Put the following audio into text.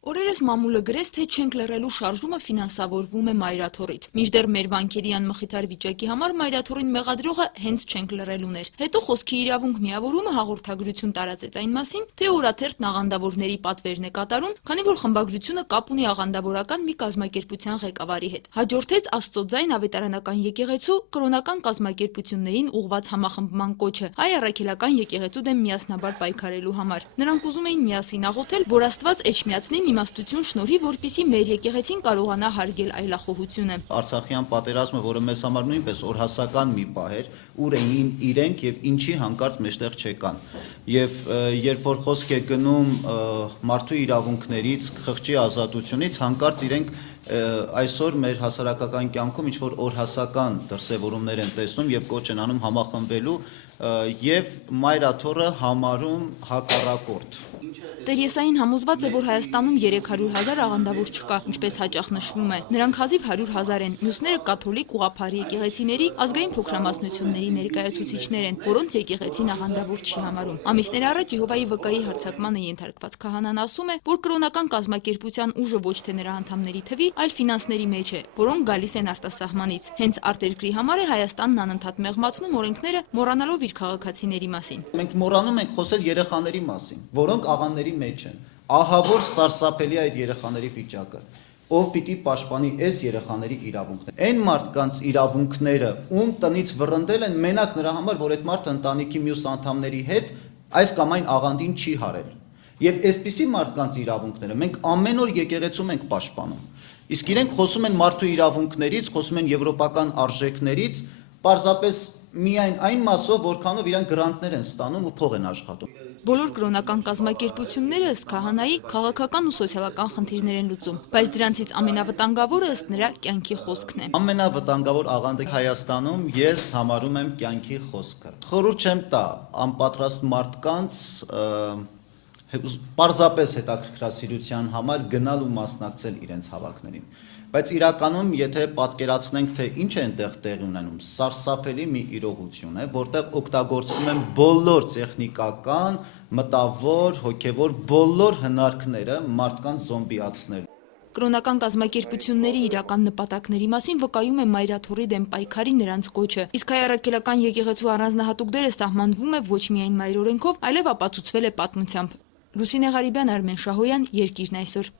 Օրերս մամուլը գրեց, թե չենք լռելու շարժումը ֆինանսավորվում է Մայրաթորից։ Մինչդեռ մեր վանքերի անմխիթար վիճակի համար Մայրաթորին մեղադրողը հենց չենք լռելուն էր։ Հետո խոսքի իրավունք միավորումը հաղորդագրություն տարածեց այն մասին, թե օրաթերթն աղանդավորների պատվերն է կատարում, քանի որ խմբագրությունը կապ ունի աղանդավորական մի կազմակերպության ղեկավարի հետ։ Հաջորդեց Աստծո ձայն ավետարանական եկեղեցու կրոնական կազմակերպություններին ուղղված համախմբման կոչը հայ առաքելական եկեղեցու դեմ միասնաբար պայքարելու համար։ Նրանք ուզում էին միասին աղոթել, որ Աստված էջմիածնի իմաստություն շնորհի, որպեսզի մեր եկեղեցին կարողանա հարգել այլախոհությունը։ Արցախյան պատերազմը, որը մեզ համար նույնպես օրհասական մի պահ էր, ուր էին իրենք եւ ինչի հանկարծ մեջտեղ չեկան։ Եվ երբ որ խոսք է գնում մարդու իրավունքներից, խղճի ազատությունից, հանկարծ իրենք այսօր մեր հասարակական կյանքում ինչ որ օրհասական դրսևորումներ են տեսնում եւ կոչ են անում համախմբվելու եւ Մայրաթորը համարում հակառակորդ։ Տեր-Եսային համոզված է, որ Հայաստանում 300,000 աղանդավոր չկա, ինչպես հաճախ նշվում է։ Նրանք հազիվ 100,000 են, մյուսները կաթոլիկ ուղղափառ եկեղեցիների ազգային փոքրամասնությունների ներկայացուցիչներ են, որոնց եկեղեցին աղանդավոր չի համարում։ Ամիսներ առաջ Եհովայի վկայի հարձակմանը ենթարկված քահանան ասում է, որ կրոնական կազմակերպության ուժը ոչ թե նրա անդամների թվի, այլ ֆինանսների մեջ է, որոնք գալիս են արտասահմանից։ Հենց արտերկրի համար է Հայաստանն անընդհատ մեղմացնում օրենքները, մոռանալով իր քաղաքացիների մասին։ Մենք մոռանում ենք խոսել երեխաների մասին, որոնք աղանդների մեջ են։ Ահա որ սարսափելի է այդ երեխաների վիճակը։ Ով պիտի պաշտպանի այս երեխաների իրավունքները։ Այն մարդկանց իրավունքները, ում տնից վռնդել են մենակ նրա համար, որ այդ մարդը ընտանիքի մյուս անդամների հետ այս կամ այն աղանդին չի հարել։ Եվ այսպիսի մարդկանց իրավունքները մենք ամեն օր եկեղեցում ենք պաշտպանում։ Իսկ իրենք խոսում են մարդու իրավունքներից, խոսում են եվրոպական արժեքներից, պարզապես միայն այն մասով, որքանով իրանք գրանտներ են ստանում ու փող են աշխատում։ Բոլոր կրոնական կազմակերպությունները ըստ քահանայի քաղաքական ու սոցիալական խնդիրներ են լուծում, բայց դրանցից ամենավտանգավորը ըստ նրա կյանքի խոսքն է։ Ամենավտանգավոր աղանդը Հայաստանում ես համարում եմ կյանքի խոսքը։ Խորհուրդ չեմ տա անպատրաստ մարդկանց պարզապես հետաքրքրասիրության համար գնալ ու մասնակցել իրենց հավաքներին։ Բայց իրականում, եթե պատկերացնենք, թե ինչ է այնտեղ տեղի ունենում, սարսափելի մի իրողություն է, որտեղ օգտագործվում են բոլոր տեխնիկական, մտավոր, հոգևոր բոլոր հնարքները մարդկանց զոմբիացնելու։ Կրոնական կազմակերպությունների իրական նպատակների մասին վկայում է Մայրաթորի դեմ պայքարի նրանց կոչը։ Իսկ հայ առաքելական եկեղեցու առանձնահատուկ դերը սահմանվում է ոչ միայն մայրօրենքով, այլև ապացուցվել է պատմությամբ։ Լուսինե Ղարիբյան, Արմեն Շահոյան, Երկիրն այսօր։